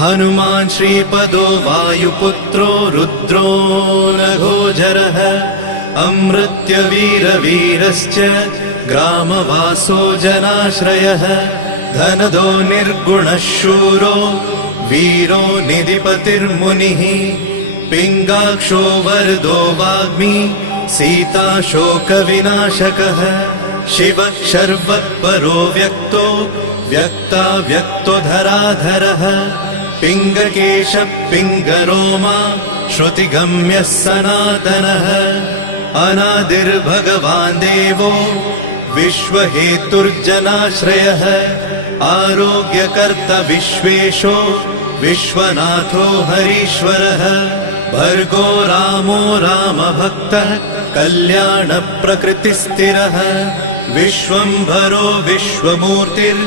हनुमान् श्रीपदो वायुपुत्रो रुद्रो नघोजरः अमृत्यवीरवीरश्च ग्रामवासो जनाश्रयः धनदो निर्गुणः शूरो वीरो निधिपतिर्मुनिः पिङ्गाक्षो वरदो वाग्मी सीताशोकविनाशकः शिवः शर्वत्परो व्यक्तो व्यक्ताव्यक्तो धराधरः पिङ्गकेशः पिङ्गरोमा श्रुतिगम्यः सनातनः अनादिर्भगवान् देवो विश्वहेतुर्जनाश्रयः आरोग्यकर्ता विश्वेशो विश्वनाथो हरीश्वरः भर्गो रामो रामभक्तः कल्याणप्रकृतिस्थिरः विश्वम्भरो विश्वमूर्तिर्